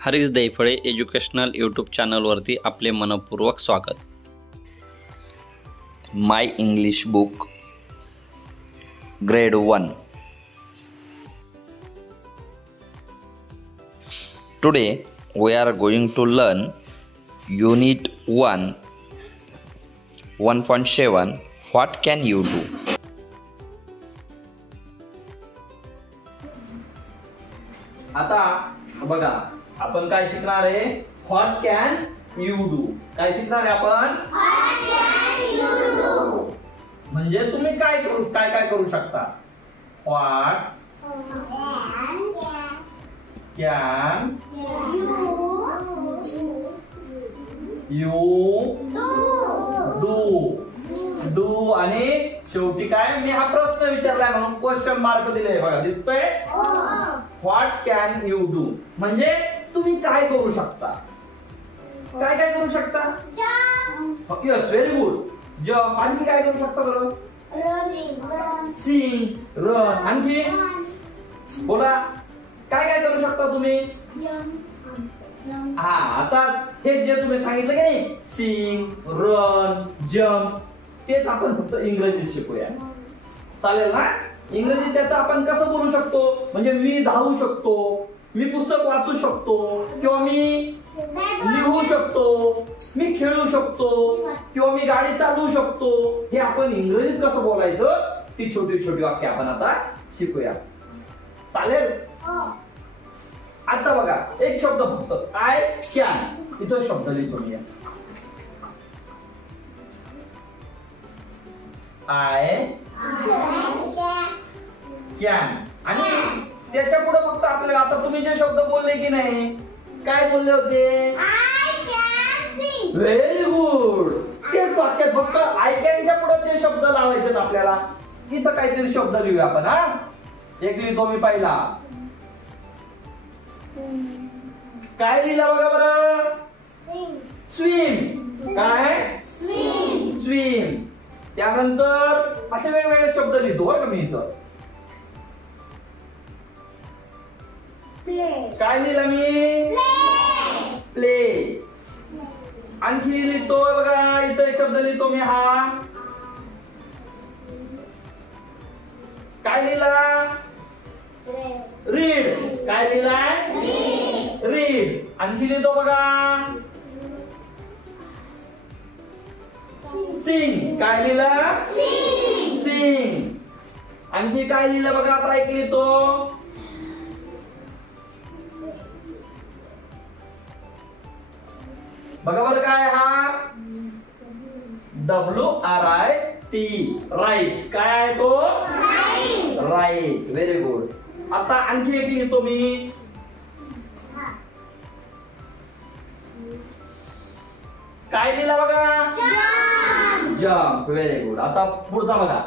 Harish Daiphale educational YouTube चॅनलवरती आपले मनपूर्वक स्वागत. My English book grade 1. Today we are going to learn Unit 1 1.7 What can you do? आता बघा आपण काय शिकणार आहे. What can you do. काय शिकणार आहे आपण. म्हणजे तुम्ही काय करू शकता. व्हॉट कॅन यू डू आणि शेवटी काय मी हा प्रश्न विचारलाय म्हणून क्वेश्चन मार्क दिले बघा दिसतोय. व्हॉट कॅन यू डू म्हणजे तुम्ही काय करू शकता. काय करू शकता. Yes very good. जम्प. आणखी काय करू शकता बरं. सिंग रन. आणखी बोला काय करू शकता तुम्ही. हा आता हे जे तुम्ही सांगितलं की नाही सिंग रन जम्प तेच आपण फक्त इंग्रजीत शिकूया. चालेल ना. इंग्रजीत त्याचं आपण कसं बोलू शकतो म्हणजे मी धावू शकतो, मी पुस्तक वाचू शकतो, किंवा मी लिहू शकतो, मी खेळू शकतो, किंवा मी गाडी चालवू शकतो. हे आपण इंग्रजीत कसं बोलायचं ती छोटी छोटी वाक्य आपण आता शिकूया. चालेल. आता बघा एक शब्द फक्त आय कॅन. इथं शब्द लिहितो मी. आय कॅन आणि त्याच्या पुढे फक्त आपल्याला आता तुम्ही जे शब्द बोलले की नाही काय बोलले होते. Very good. तेच वाक्यात फक्त आय कॅनच्या पुढे ते शब्द लावायचे आपल्याला. इथं काहीतरी शब्द लिहूया आपण. हा एक लिहितो मी पहिला. काय लिहिला बघा बरं. स्विम. काय स्विम. त्यानंतर असे वेगवेगळे शब्द लिहितो बरं का मी इथं. काय लिहिलं मी. प्ले. आणखी लिहितो बघा इथं एक शब्द लिहितो मी हा. काय लिहिला. रीड. काय लिहिलाय रीड. आणखी लिहितो बघा सिंग. काय लिहिला सिंग. आणखी काय लिहिलं बघा आता एक लिहितो बघा बरं काय हा WRIT राईट. काय आहे तो राईट. Very good. आता आणखी एक लिहितो मी. काय लिहिला बघा जम्प. Very good. आता पुढचा बघा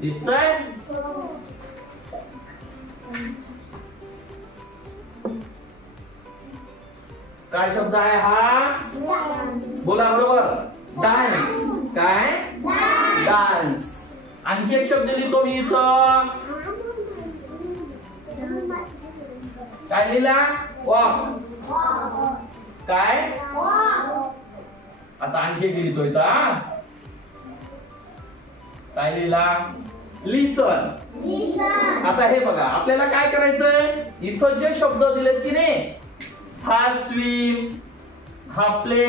दिसतंय. काय शब्द आहे हा. बोला बरोबर. डान्स. काय डान्स. आणखी एक शब्द लिहितो मी इथं. काय लिहिला वॉक. काय आता आणखी एक लिहितो इथं. काय लिहिला लिसन. आता हे बघा आपल्याला काय करायचंय इथं जे शब्द दिलेत की नाही हा स्विम हा प्ले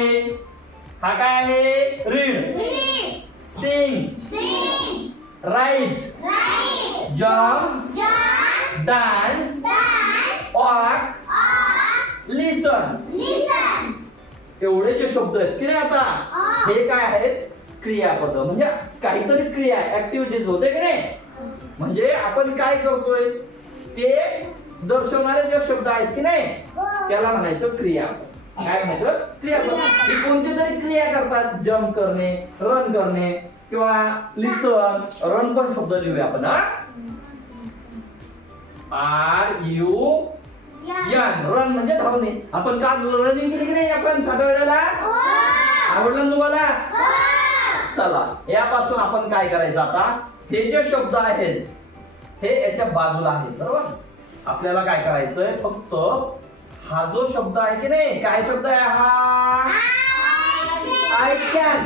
हा काय आहे read sing write jump dance walk listen. एवढे जे शब्द आहेत की नाही आता हे काय आहेत क्रियापद म्हणजे काहीतरी क्रिया ऍक्टिव्हिटीज होते की नाही. म्हणजे आपण काय करतोय ते दर्शवणारे जे शब्द आहेत की नाही त्याला म्हणायचं क्रियापद. काय म्हणायचं क्रियापद. ही कोणती तरी क्रिया करतात. जम्प करणे रन करणे किंवा लिसन रन पण शब्द लिहूया आपण. RUN रन म्हणजे धावणे. आपण काल रनिंग केली की नाही आपण साध्या वेळेला. आवडलं तुम्हाला. चला यापासून आपण काय करायचं आता हे जे शब्द आहेत हे याच्या बाजूला आहेत बरोबर. आपल्याला काय करायचंय, फक्त हा जो शब्द आहे की नाही, काय शब्द आहे हा, आय कॅन.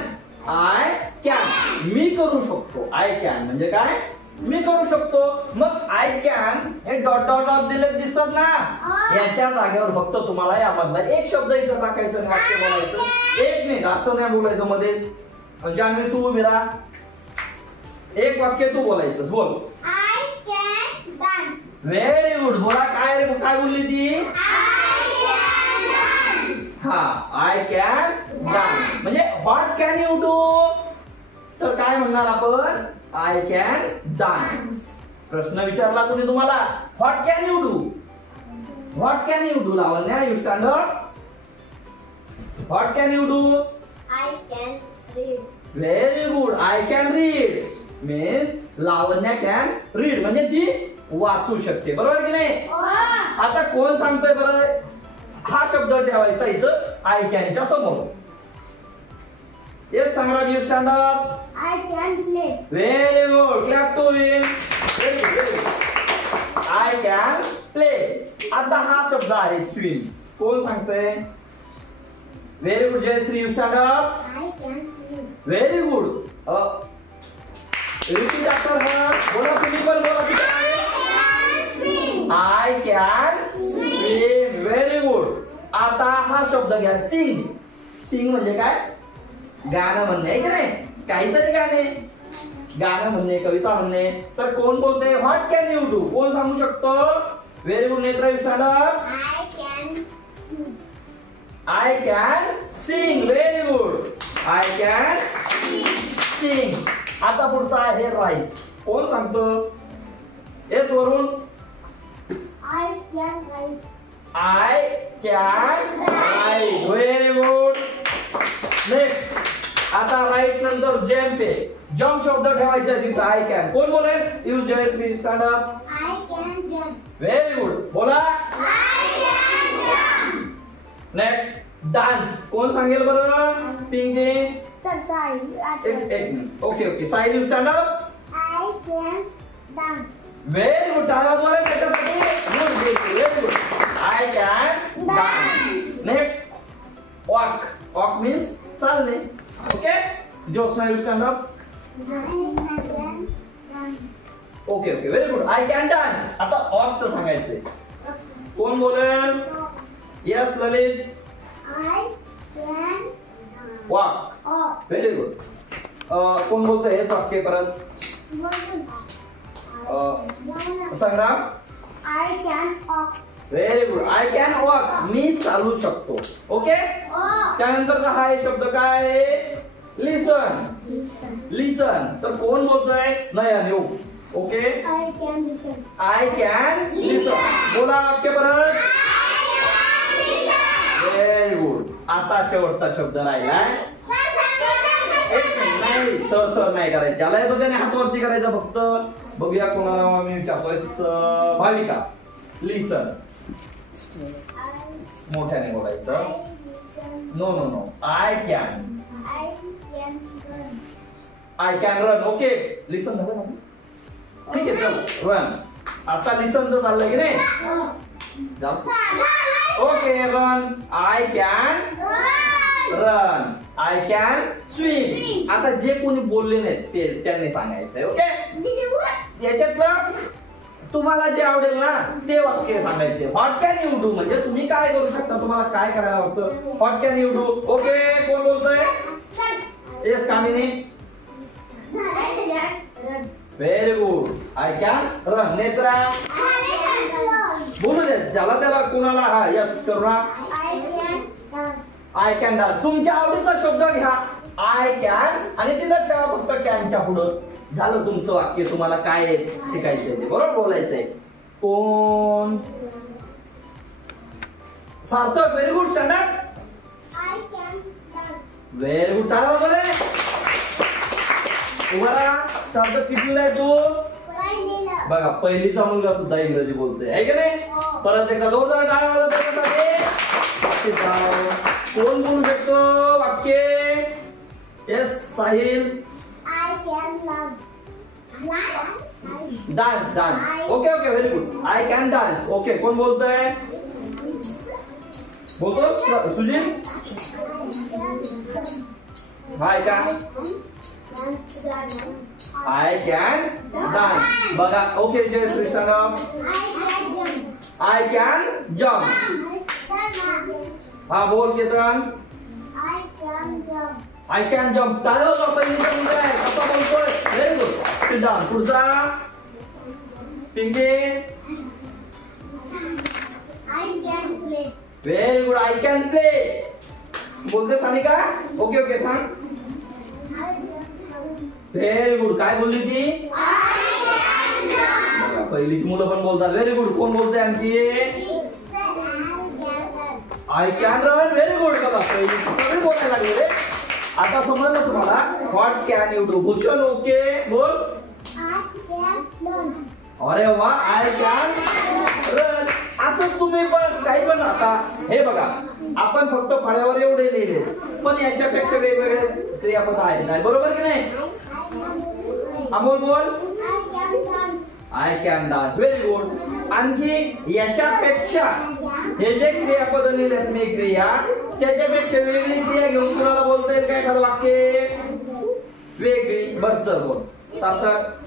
आय कॅन मी करू शकतो. आय कॅन म्हणजे काय, मी करू शकतो. मग आय कॅन हे डॉट डॉट डॉट दिले दिसतात ना, याच्या जागेवर फक्त तुम्हाला यामधला एक शब्द इथं टाकायचं आणि वाक्य बोलायचं. एक मिनिट असं नाही बोलायचं मध्येच. म्हणजे आम्ही तू उभी राहा, एक वाक्य तू बोलायचं. बोल. I can dance. Very good. बोला काय रे, काय बोलली ती, हा आय कॅन डान्स. म्हणजे व्हॉट कॅन यू डू, तर काय म्हणणार आपण, आय कॅन डान्स. प्रश्न विचारला कोणी तुम्हाला, what can you do, what can you do. Lavanya you stand up. What can you do, I can read. Very good. I can read means Lavanya can read म्हणजे ती वाचू शकते. बरोबर की नाही. आता कोण सांगतोय बरं, हा शब्द ठेवायचा इथं आय कॅनच्या समोर. Yes Sangram, you stand up. I can play. Very good. Clap to him. I can play. आता हा शब्द आहे स्विम. कोण सांगतोय, very good Jayashree, you stand up. I can swim. Very good. Repeat after her. बोला तुम्ही पण बोला. I can swim. Very good. आता हा शब्द घ्या सिंग. सिंग म्हणजे काय, गाणं म्हणणे आहे की नाही, काहीतरी गाणे, गाणं म्हणणे, कविता म्हणणे. तर कोण बोलते, व्हॉट कॅन यू डू, कोण सांगू शकतो. Very good Netra, you stand up. I can. I can sing. Very good. I can sing. आता पुढचा आहे राईट. कोण सांगतो, yes Varun. I can write. I can write. Very good. Next. आता राईट नंतर जम्प आहे. जम्प शब्द ठेवायचा तिथं आय कॅन. कोण बोलेल, you Jayashri, stand up. I can jump. Very good. बोला. I can jump. Next dance. कोण सांगेल बरं, पिंकी. सर साई. एक minute. Okay okay Sai, you stand up. I can dance. Very good. टाळ्या वाजवा रे त्याच्यासाठी. Very good. I can dance. Next walk. Walk means चालणे. Okay. Josna, you stand up. Okay okay very good. I can dance. आता वॉकचं सांगायचंय. कोण बोलेल, yes Lalit. I can walk. Very good. कोण बोलतोय हेच वाक्य परत, Sangram. I can walk. Very good. I can walk मी चालू शकतो. ओके. त्यानंतर हा आहे शब्द काय आहे, लिसन. लिसन. तर कोण बोलतोय, नयन येऊ. Okay. I can listen. I can listen. बोला वाक्य परत. Very good. आता शेवटचा शब्द राहिलाय. नाही सर सर नाही करायचं, ज्याला येतो त्याने हात वरती करायचा फक्त. बघूया कोणाला मी विचारतोय. भाविका. लिसन. मोठ्याने बोलायचं. No no no. I can. I can run. Okay. Listen झालं ना, ठीक आहे चल रन. आता लिसनचं चाललंय की नाही, okay. Run. I can run. I can swim. आता जे कोणी बोलले नाहीत ते त्यांनी सांगायचंय. ओके. याच्यातलं तुम्हाला जे आवडेल ना ते वाक्य सांगायचे. व्हॉट कॅन यू डू म्हणजे तुम्ही काय करू शकता, तुम्हाला काय करायला वाटतं. What can you do. Okay. कोण बोलतोय, yes Kamini. Very good. I can run. Netra. बोलू दे ज्याला त्याला कुणाला. हा yes Karuna. I can dance. तुमच्या आवडीचा शब्द घ्या आय कॅन आणि तिथं ठेवा फक्त कॅनच्या पुढं. झालं तुमचं वाक्य. तुम्हाला काय शिकायचंय ते बरोबर बोलायचंय. कोण, Sarthak. Very good. Standard. Very good. टाळा वगैरे. उभा राहा. सार्थक कितवीला आहे तू, बघा पहिलीचा मुलगा सुद्धा इंग्रजी बोलतोय आहे की नाही. परत एकदा जोरदार टाळ्या वाजवा. कोण बोलू शकतो वाक्य, yes Sahil. I can love. Dance dance okay okay very good I can dance okay कोण बोलतोय बोलतो तुझी हाय का आय कॅन डान्स बघा okay Jay Shrikrishna I can jump हा बोल केतन आय कॅन जम्प टाळ्या वाजवा पहिलीचा मुलगा आहे कसा बोलतोय व्हेरी गुड सिट डाऊन पुढचा Pinky very good I can play बोलते सानिका ओके ओके सांग व्हेरी गुड काय बोलली ती पहिलीची मुलं पण बोलतात व्हेरी गुड कोण बोलते आणखी I can run very good बघा पहिली सगळे बोलायला लागले रे आता समजलं तुम्हाला what can you do Bhushan okay बोल अरे वा आय कॅन रन असं तुम्ही पण काही पण आता हे बघा आपण फक्त फळ्यावर एवढे लिहिले पण याच्यापेक्षा वेगवेगळे क्रियापद आहेत नाही बरोबर की नाही अमोल बोल I can dance very good आणखी याच्यापेक्षा हे जे क्रियापद लिहिलेत मी क्रिया त्याच्यापेक्षा वेगळी क्रिया घेऊन तुम्हाला बोलता येईल काय एखादं वाक्य वेगळी बस चल बोल Sarthak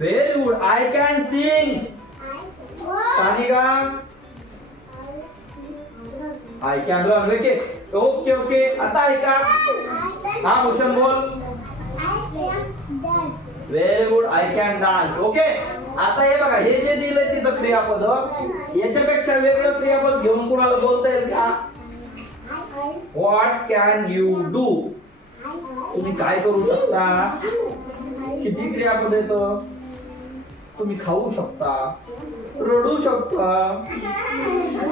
very good I can sing Sanika I can run okay okay okay आता ऐका हा भूषण बोल very good I can dance okay आता हे बघा हे जे दिलंय तिथं क्रियापद याच्यापेक्षा वेगळं क्रियापद घेऊन कुणाला बोलता येईल का व्हॉट कॅन यू डू तुम्ही काय करू शकता किती क्रियापद येतं तुम्ही खाऊ शकता रडू शकता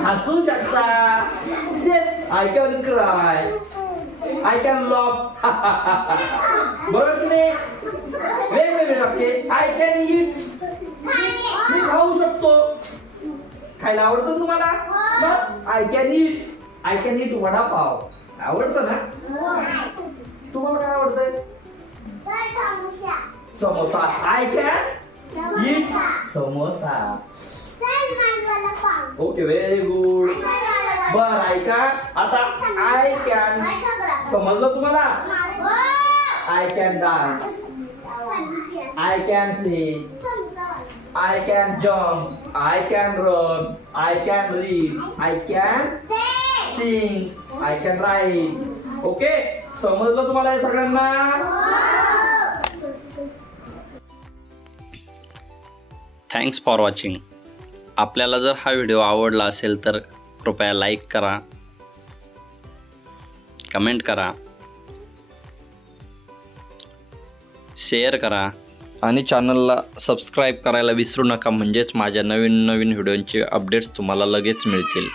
हसू शकता I can cry I can love बरोबर की नाही वेगवेगळे वाक्य आय कॅन ईट मी खाऊ शकतो खायला आवडतं तुम्हाला आय कॅन ईट वडापाव आवडतं ना तुम्हाला काय आवडतंय samosa I can eat samosa okay very good बर ऐका आता आय कॅन समजलं तुम्हाला I can dance I can play I can jump I can run I can read I can Singh I can right okay समजलं तुम्हाला हे सगळ्यांना थँक्स फॉर वॉचिंग आपल्याला जर हा व्हिडिओ आवडला असेल तर कृपया लाईक करा कमेंट करा शेअर करा आणि चॅनलला सबस्क्राईब करायला विसरू नका म्हणजेच माझ्या नवीन व्हिडिओंचे अपडेट्स तुम्हाला लगेच मिळतील.